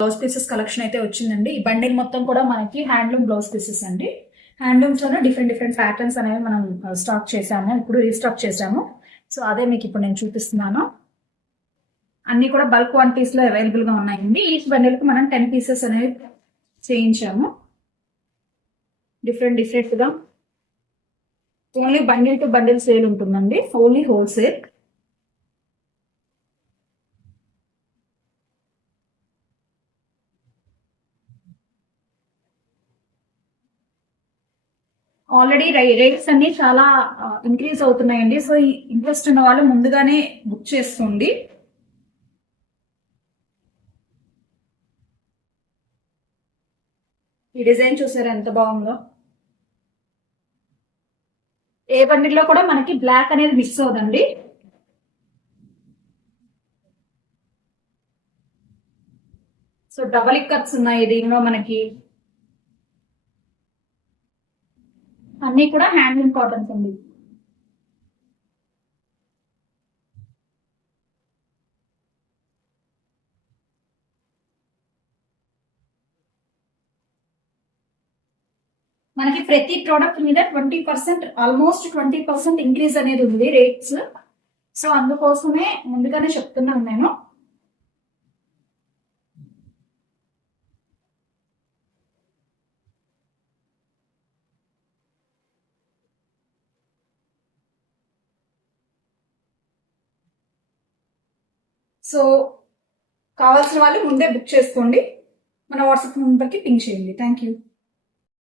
Blouse pieces collection అయితే వచ్చిందండి. ఈ బండిల్ మొత్తం కూడా మనకి హ్యాండ్లూమ్ బ్లౌజ్ పీసెస్ అండి. హ్యాండ్లూమ్స్ లోనే డిఫరెంట్ డిఫరెంట్ ప్యాటర్న్స్ అనేవి మనం స్టాక్ చేసాము, ఇప్పుడు రీస్టాక్ చేసాము. సో అదే మీకు ఇప్పుడు నేను చూపిస్తున్నాను. అన్ని కూడా బల్క్ క్వాంటిటీస్ లో అవైలబుల్ గా ఉన్నాయండి. ఈచ్ బండిల్ కి మనం 10 పీసెస్ అనేవి చేయించాము. డిఫరెంట్ డిఫరెంట్ గా only bundle to bundle sale ఉంటుందండి, ఓన్లీ హోల్సేల్. ఆల్రెడీ రేట్స్ అన్ని చాలా ఇంక్రీజ్ అవుతున్నాయండి. సో ఈ ఇంట్రెస్ట్ ఉన్న వాళ్ళు ముందుగానే బుక్ చేసుకోండి. ఈ డిజైన్ చూసారా ఎంత బాగుందో. ఏ బండిల్లో కూడా మనకి బ్లాక్ అనేది మిక్స్ అవుదండి. సో డబల్ ఇక్కత్స్ ఉన్నాయి దీనిలో మనకి. అన్ని కూడా హ్యాండ్లూమ్ కాటన్స్ అండి. మనకి ప్రతి ప్రోడక్ట్ మీద 20%, ఆల్మోస్ట్ 20% ఇంక్రీజ్ అనేది ఉంది రేట్స్. సో అందుకోసమే ముందుగానే చెప్తున్నాను నేను. సో కావాల్సిన వాళ్ళు ముందే బుక్ చేసుకోండి. మన వాట్సాప్ నెంబర్కి పింక్ చేయండి. Thank you.